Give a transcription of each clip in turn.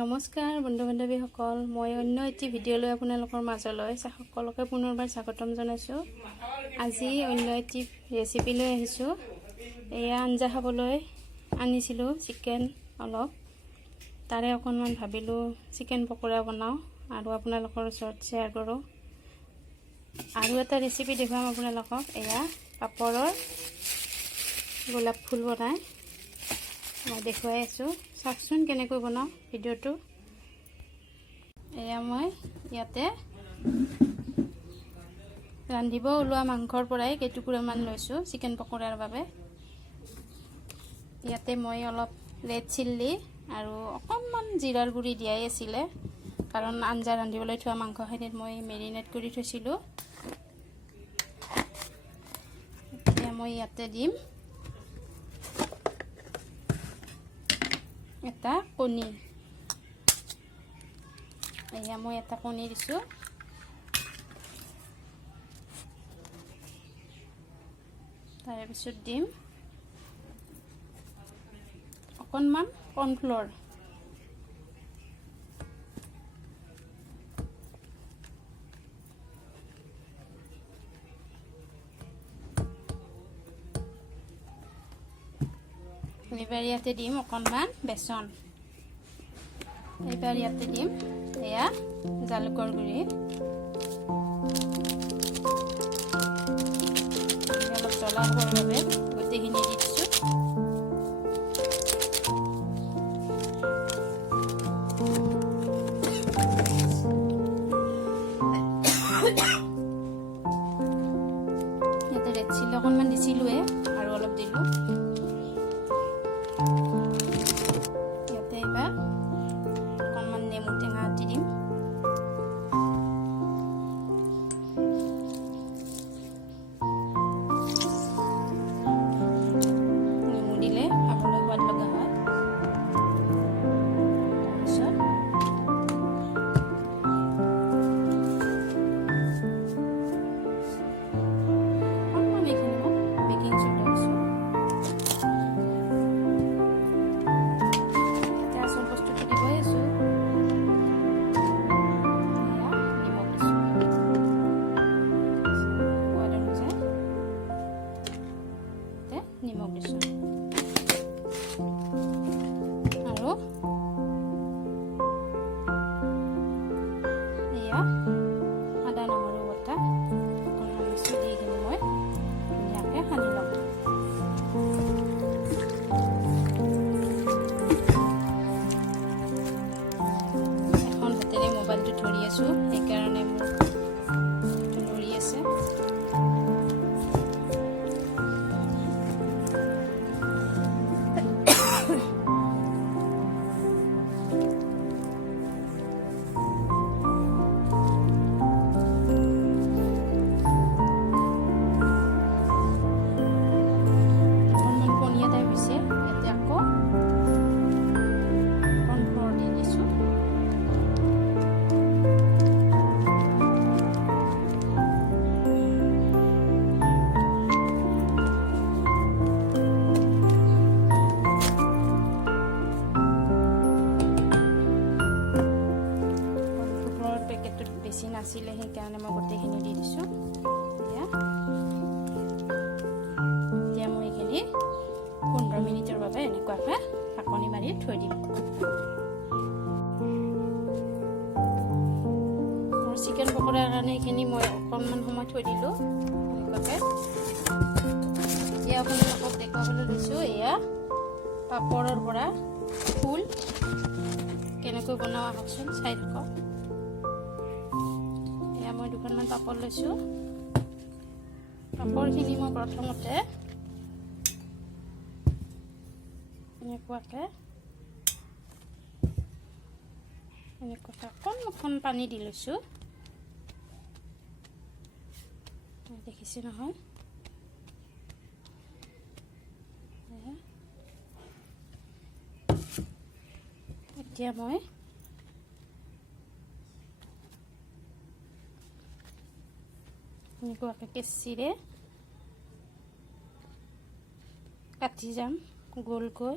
নমস্কাৰ বন্ধু বান্ধৱীসকল, মই অন্য এটি ভিডিঅ' লৈ আপোনালোকৰ মাজলৈ সকলোকে পুনৰবাৰ স্বাগতম জনাইছোঁ। আজি অন্য এটি ৰেচিপি লৈ আহিছোঁ। এয়া আঞ্জা খাবলৈ আনিছিলোঁ চিকেন অলপ, তাৰে অকণমান ভাবিলোঁ চিকেন পকৰা বনাওঁ আৰু আপোনালোকৰ ওচৰত শ্বেয়াৰ কৰোঁ। আৰু এটা ৰেচিপি দেখুৱাম আপোনালোকক। এয়া পাপৰৰ গোলাপ ফুল বনাই মই দেখুৱাই আছোঁ, চাওকচোন কেনেকৈ বনাওঁ ভিডিঅ'টো। এয়া মই ইয়াতে ৰান্ধিব ওলোৱা মাংসৰ পৰাই কেইটুকুৰামান লৈছোঁ চিকেন পকৰাৰ বাবে। ইয়াতে মই অলপ ৰেড চিল্লি আৰু অকণমান জিৰাৰ গুড়ি দিয়াই আছিলে, কাৰণ আঞ্জা ৰান্ধিবলৈ থোৱা মাংসখিনিত মই মেৰিনেট কৰি থৈছিলোঁ। এতিয়া মই ইয়াতে দিম এটা কণী। এয়া মই এটা কণী দিছোঁ। তাৰে পিছত দিম অকণমান কৰ্ণফ্ল'ৰ। এইবাৰ ইয়াতে দিম অকণমান বেচন। এইবাৰ ইয়াতে দিম এয়া জালুকৰ গুড়ি। অলপ জ্বলা হ'বৰ বাবে গোটেইখিনি দি দিছোঁ। ইয়াতে ৰেড চিলি অকণমান দিছিলোঁৱে আৰু অলপ দিলোঁ। ইয়াতে এইবাৰ অকণমান নেমু টেঙা দি দিম। নেমু দিলে খাবলৈ সোৱাদ লগা হয়। তাৰপিছত অকণমান এইখিনি মই বেকিং চ'ডা দিছোঁ। নিমখ দিছোঁ আৰু এয়া আদা নহৰু বটা অকণমান মিক্সি দি কিনে মই ধুনীয়াকৈ সানি ল'ম। এখন হাতেৰে মোবাইলটো ধৰি আছোঁ, সেইকাৰণে মোৰ লৰি আছে। বেছি নাছিলে সেইকাৰণে মই গোটেইখিনি দি দিছোঁ। এতিয়া মই এইখিনি 15 মিনিটৰ বাবে এনেকুৱাকৈ ঢাকনি মাৰি থৈ দিম। মোৰ চিকেন পকৰাৰ কাৰণে এইখিনি মই অকণমান সময় থৈ দিলোঁ এনেকুৱাকৈ। এতিয়া আপোনালোকক দেখুৱাবলৈ লৈছোঁ এয়া পাপৰৰ পৰা ফুল কেনেকৈ বনাওঁ আহকচোন, চাই থাকক। মই দুখনমান পাপৰ লৈছোঁ। পাপৰখিনি মই প্ৰথমতে এনেকুৱাকৈ অকণ পানী দি লৈছোঁ। দেখিছে নহয়? এতিয়া মই এনেকুৱাকৈ কেঁচিৰে কাটি যাম গোলকৈ।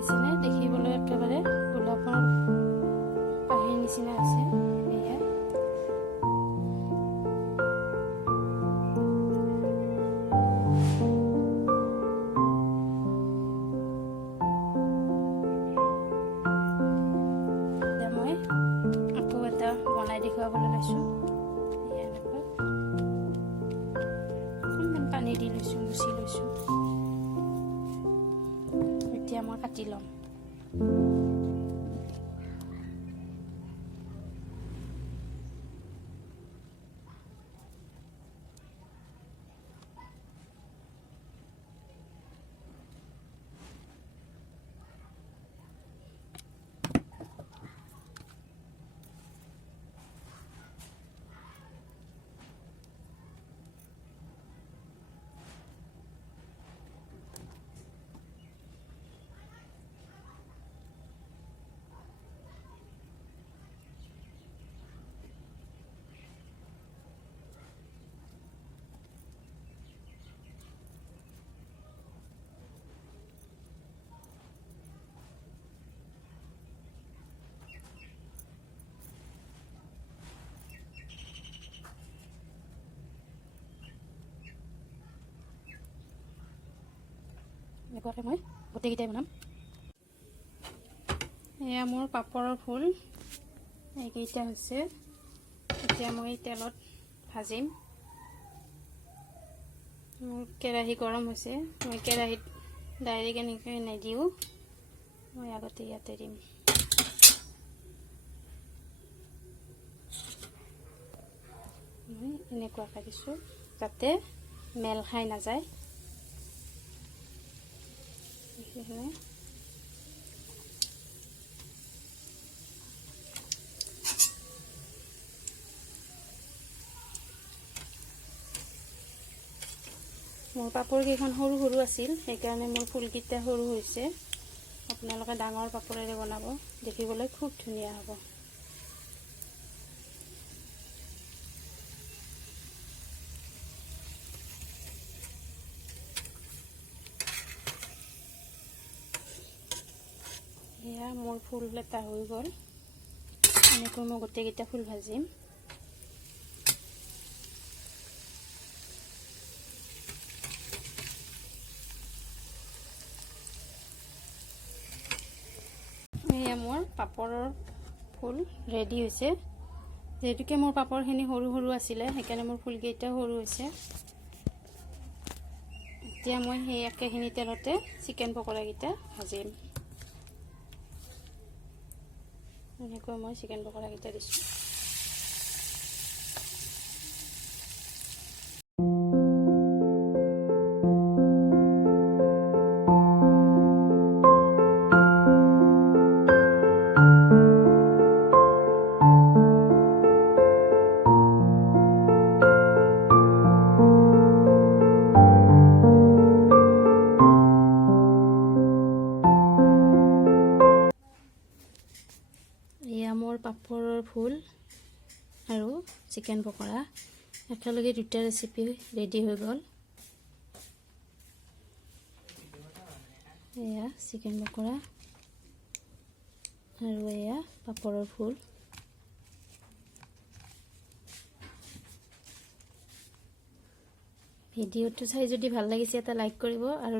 দেখিছেনে? দেখিবলৈ একেবাৰে গোলাপৰ পাহিৰ নিচিনা আছে। এয়া মই আকৌ এটা বনাই দেখুৱাবলৈ লৈছোঁ। এনেকৈ অকণমান পানী দি লৈছোঁ, মুচি লৈছোঁ। এতিয়া মই কাটি ল'ম। এনেকুৱাকৈ মই গোটেইকেইটাই বনাম। এয়া মোৰ পাপৰৰ ফুল এইকেইটা হৈছে। এতিয়া মই তেলত ভাজিম। মোৰ কেৰাহী গৰম হৈছে। মই কেৰাহীত ডাইৰেক্ট এনেকৈ নিদিওঁ, মই আগতে ইয়াতে দিম। মই এনেকুৱাকৈ দিছোঁ যাতে মেল খাই নাযায়। মোৰ পাপৰ কেইখন সৰু সৰু আছিল, সেইকাৰণে মোৰ ফুলকেইটা সৰু হৈছে। আপোনালোকে ডাঙৰ পাপৰেৰে বনাব, দেখিবলৈ খুব ধুনীয়া হ'ব। এয়া মোৰ ফুল এটা হৈ গ'ল। এনেকৈ মই গোটেইকেইটা ফুল ভাজিম। এয়া মোৰ পাপৰৰ ফুল ৰেডি হৈছে। যিহেতুকে মোৰ পাপৰখিনি সৰু সৰু আছিলে, সেইকাৰণে মোৰ ফুলকেইটা সৰু হৈছে। এতিয়া মই সেই একেখিনি তেলতে চিকেন পকৰাকেইটা ভাজিম। এনেকৈ মই চিকেন পকৰাকেইটা দিছোঁ। এয়া মোৰ পাপৰৰ ফুল আৰু চিকেন পকৰা একেলগে দুটা ৰেচিপি ৰেডি হৈ গ'ল। এয়া চিকেন পকৰা আৰু এয়া পাপৰৰ ফুল। ভিডিঅ'টো চাই যদি ভাল লাগিছে এটা লাইক কৰিব আৰু